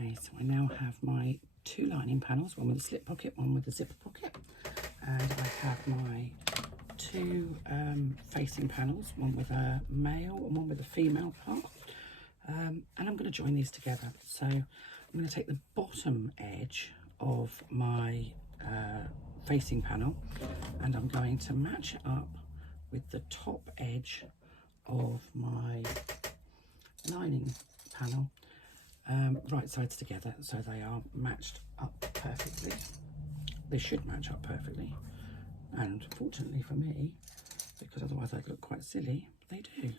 Okay, so I now have my two lining panels, one with a slip pocket, one with a zipper pocket, and I have my two facing panels, one with a male and one with a female part, and I'm going to join these together. So I'm going to take the bottom edge of my facing panel and I'm going to match it up with the top edge of my lining panel, right sides together, so they are matched up perfectly. They should match up perfectly, and fortunately for me, because otherwise I'd look quite silly, they do.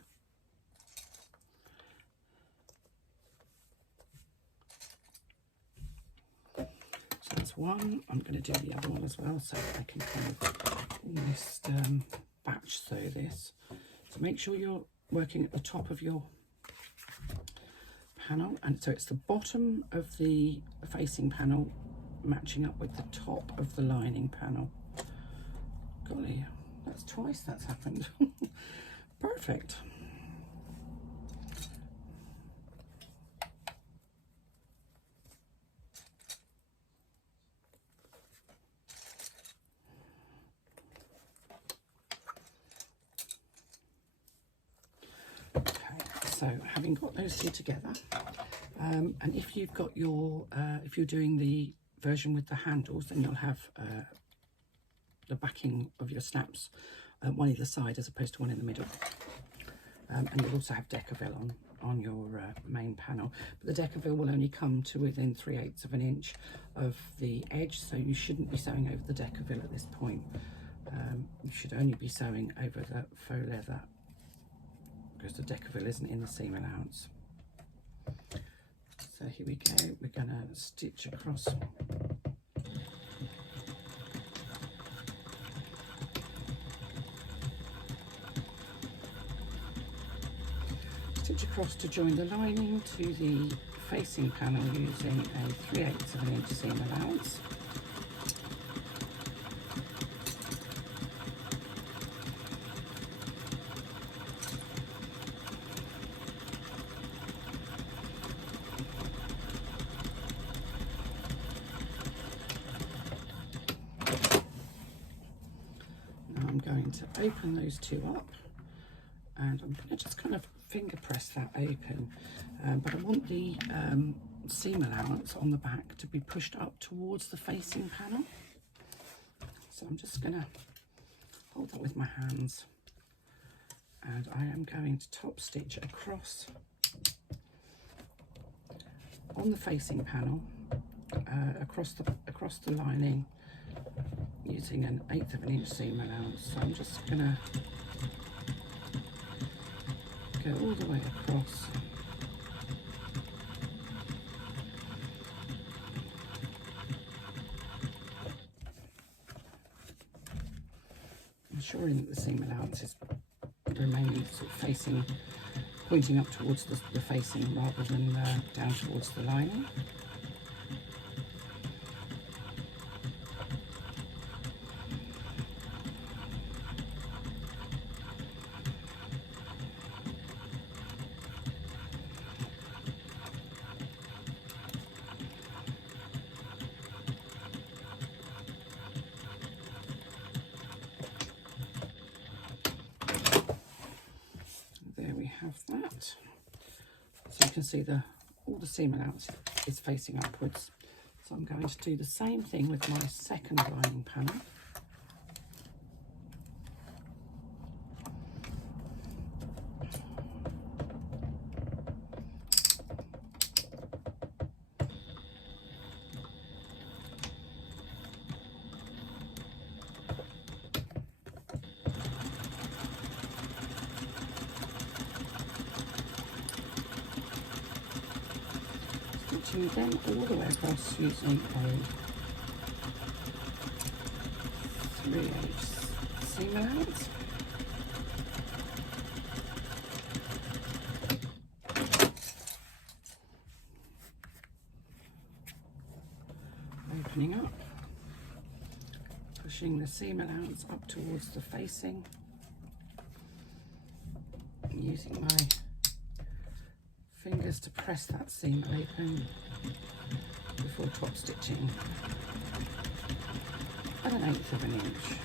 So that's one. I'm going to do the other one as well, so I can kind of almost batch sew this. So make sure you're working at the top of your panel, and so it's the bottom of the facing panel matching up with the top of the lining panel. Golly, that's twice that's happened. Perfect. So having got those two together, and if you've got your, if you're doing the version with the handles, then you'll have the backing of your snaps, one either side as opposed to one in the middle. And you'll also have Decaville on your main panel. But the Decaville will only come to within 3/8 of an inch of the edge, so you shouldn't be sewing over the Decaville at this point. You should only be sewing over the faux leather, because the Decaville isn't in the seam allowance. So here we go, we're going to stitch across. Stitch across to join the lining to the facing panel using a 3/8 of an inch seam allowance. Going to open those two up, and I'm going to just kind of finger press that open, but I want the seam allowance on the back to be pushed up towards the facing panel, so I'm just going to hold that with my hands, and I am going to top stitch across on the facing panel, across the lining, using an 1/8 of an inch seam allowance. So I'm just going to go all the way across. Ensuring that the seam allowance is remaining sort of facing, pointing up towards the facing rather than down towards the lining. Have that, so you can see all the seam allowance is facing upwards. So I'm going to do the same thing with my second lining panel. Stitching them all the way across using a 3/8 seam allowance. Opening up, pushing the seam allowance up towards the facing, using my fingers to press that seam open before top stitching at 1/8 of an inch.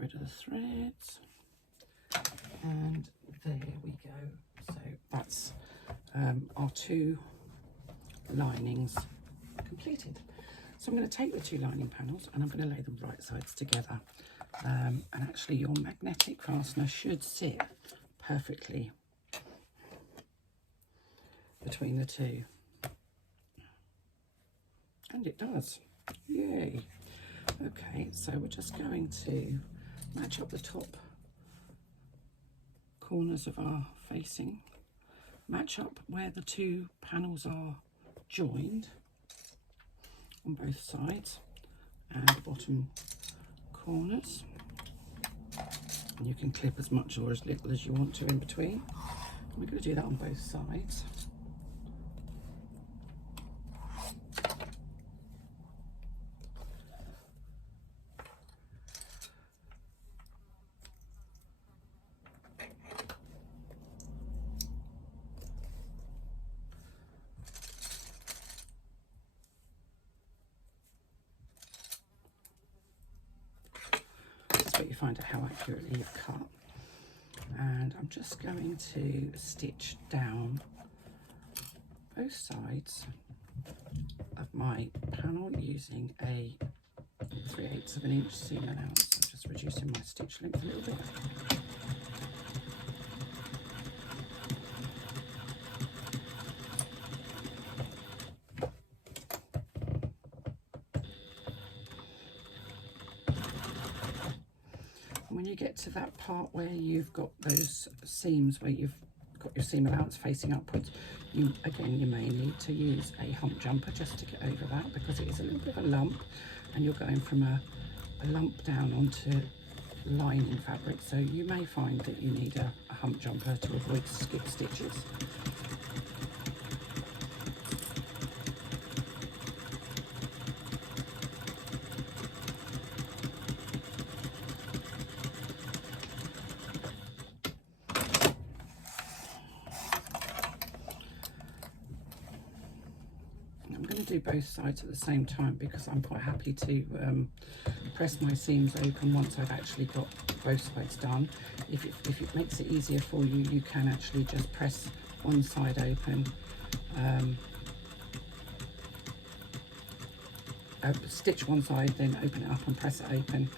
Rid of the threads, and there we go. So that's our 2 linings completed. So I'm going to take the 2 lining panels and I'm going to lay them right sides together, and actually your magnetic fastener should sit perfectly between the 2, and it does. Yay. Okay, so we're just going to match up the top corners of our facing, match up where the 2 panels are joined on both sides, and the bottom corners. And you can clip as much or as little as you want to in between. We're going to do that on both sides. But you find out how accurately you've cut, and I'm just going to stitch down both sides of my panel using a 3/8 of an inch seam allowance. I'm just reducing my stitch length a little bit. When you get to that part where you've got those seams where you've got your seam allowance facing upwards, you may need to use a hump jumper just to get over that, because it is a little bit of a lump and you're going from a lump down onto lining fabric, so you may find that you need a hump jumper to avoid skip stitches. Do both sides at the same time because I'm quite happy to press my seams open once I've actually got both sides done. If it makes it easier for you, you can actually just press one side open, stitch one side, then open it up and press it open,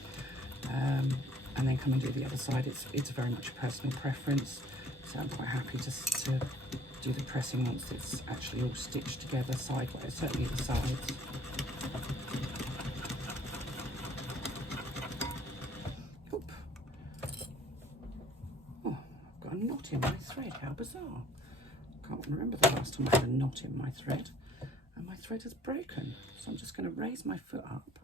and then come and do the other side. It's very much a personal preference, so I'm quite happy to do the pressing once it's actually all stitched together sideways, certainly the sides. Oop. Oh, I've got a knot in my thread, how bizarre. Can't remember the last time I had a knot in my thread, and my thread has broken. So I'm just going to raise my foot up.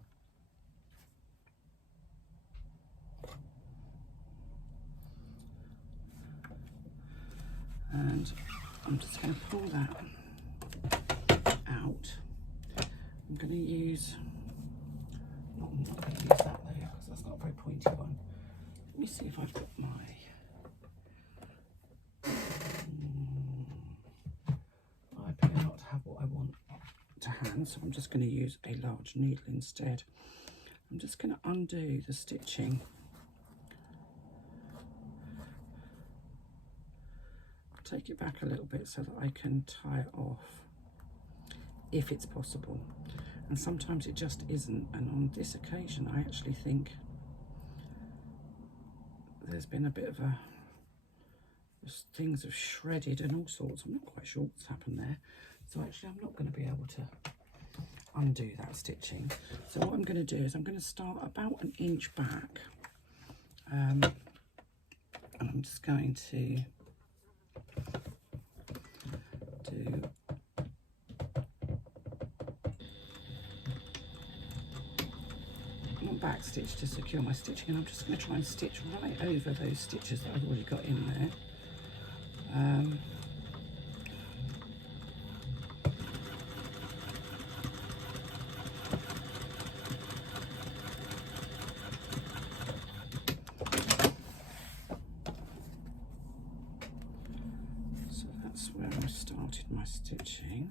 And I'm just going to pull that out. I'm going to use, I'm not going to use that though, because that's not a very pointy one. Let me see if I've got my, I appear not to have what I want to hand, so I'm just going to use a large needle instead. I'm just going to undo the stitching. Take it back a little bit so that I can tie it off if it's possible, and sometimes it just isn't, and on this occasion I actually think there's been a bit of a, things have shredded and all sorts. I'm not quite sure what's happened there, so actually I'm not going to be able to undo that stitching. So what I'm going to do is I'm going to start about 1 inch back and I'm just going to do one back stitch to secure my stitching, and I'm just going to try and stitch right over those stitches that I've already got in there. So that's where I started my stitching.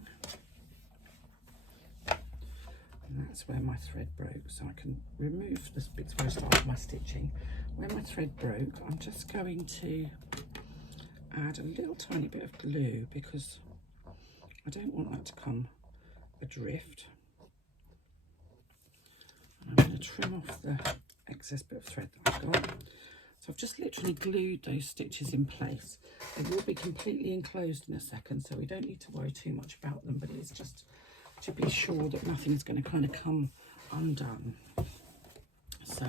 And that's where my thread broke, so I can remove the bits where I started my stitching. Where my thread broke, I'm just going to add a little tiny bit of glue because I don't want that to come adrift. And I'm going to trim off the excess bit of thread that I've got. So I've just literally glued those stitches in place. They will be completely enclosed in a second, so we don't need to worry too much about them, but it's just to be sure that nothing's going to kind of come undone. So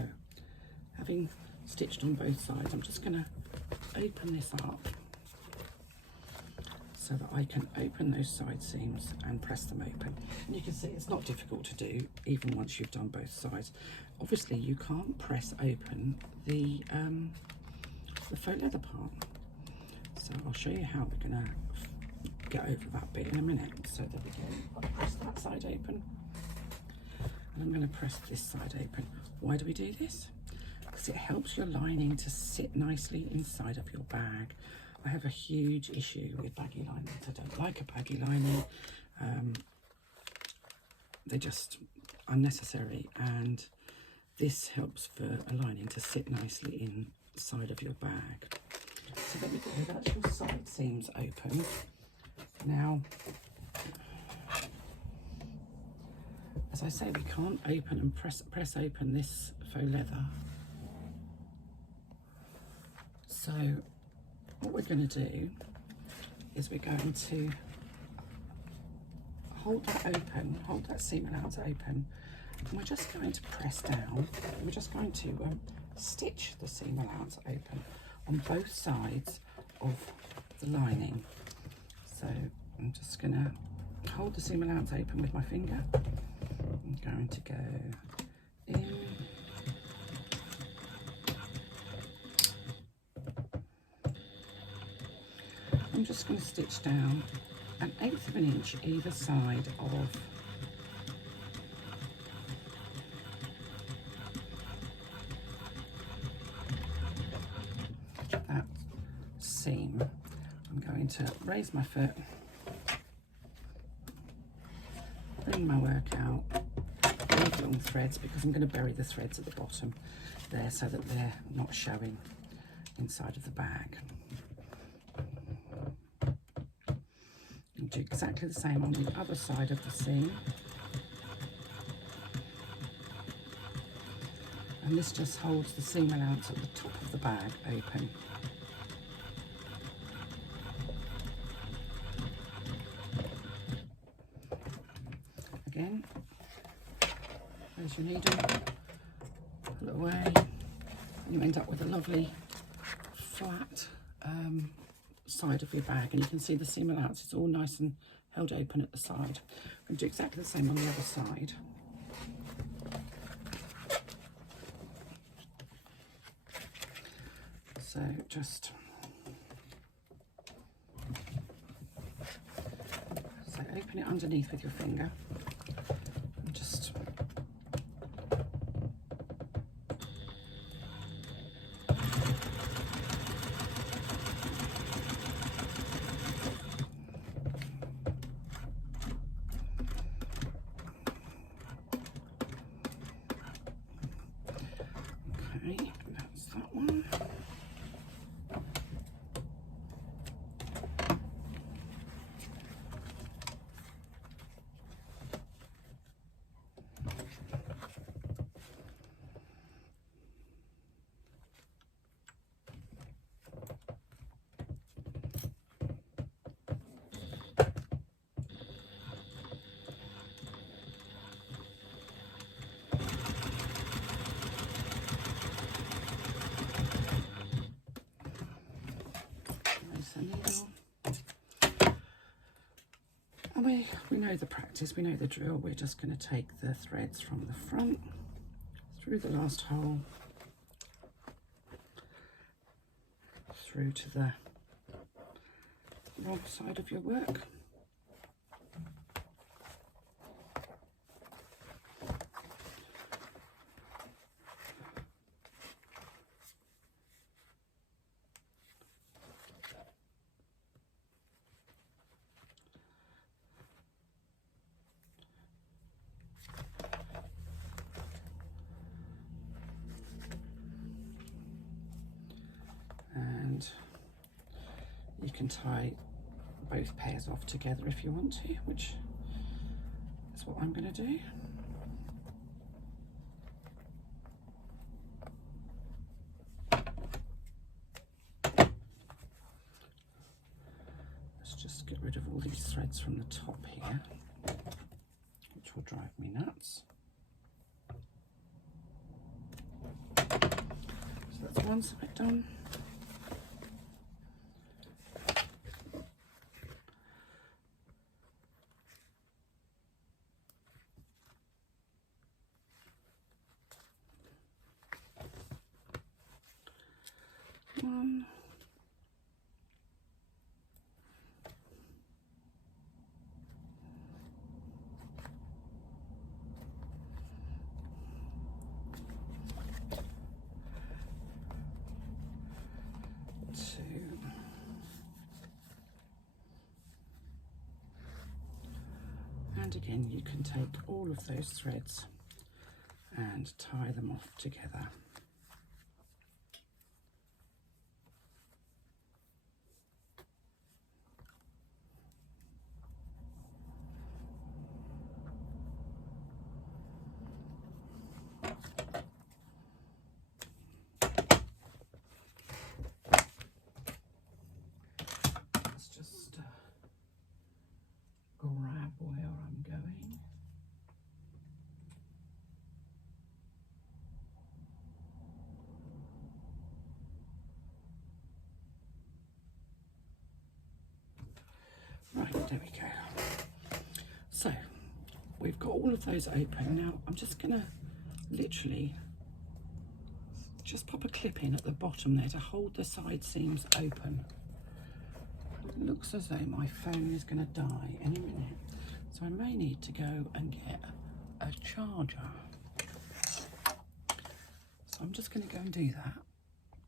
having stitched on both sides, I'm just going to open this up so that I can open those side seams and press them open. And you can see it's not difficult to do even once you've done both sides. Obviously you can't press open the faux leather part, so I'll show you how we're going to get over that bit in a minute. So there we go, I'll press that side open and I'm going to press this side open. Why do we do this? Because it helps your lining to sit nicely inside of your bag. I have a huge issue with baggy linings. I don't like a baggy lining. They're just unnecessary, and this helps for a lining to sit nicely inside of your bag. So there we go, that's your side seams open. Now, as I say, we can't open and press open this faux leather. So what we're going to do is we're going to hold that open, hold that seam allowance open, and we're just going to press down. We're just going to stitch the seam allowance open on both sides of the lining. So I'm just going to hold the seam allowance open with my finger. I'm going to go in, I'm just going to stitch down 1/8 of an inch either side of that seam. I'm going to raise my foot, bring my work out, leave long threads because I'm going to bury the threads at the bottom there so that they're not showing inside of the bag. And do exactly the same on the other side of the seam. And this just holds the seam allowance at the top of the bag open. Again, there's your needle, pull it away, and you end up with a lovely flat side of your bag, and you can see the seam allowance is all nice and held open at the side. I'm going to do exactly the same on the other side. So just open it underneath with your finger and just okay, that's that one. a needle. And we know the practice, we know the drill. We're just going to take the threads from the front through the last hole, through to the wrong side of your work. And you can tie both pairs off together if you want to, which is what I'm going to do. Let's just get rid of all these threads from the top here, which will drive me nuts. So that's one side done. One. Two. And again, you can take all of those threads and tie them off together. Let's just grab where I'm going. Right, there we go. So we've got all of those open. Now I'm just gonna literally just pop a clip in at the bottom there to hold the side seams open. It looks as though my phone is going to die any minute, so I may need to go and get a charger. So I'm just going to go and do that.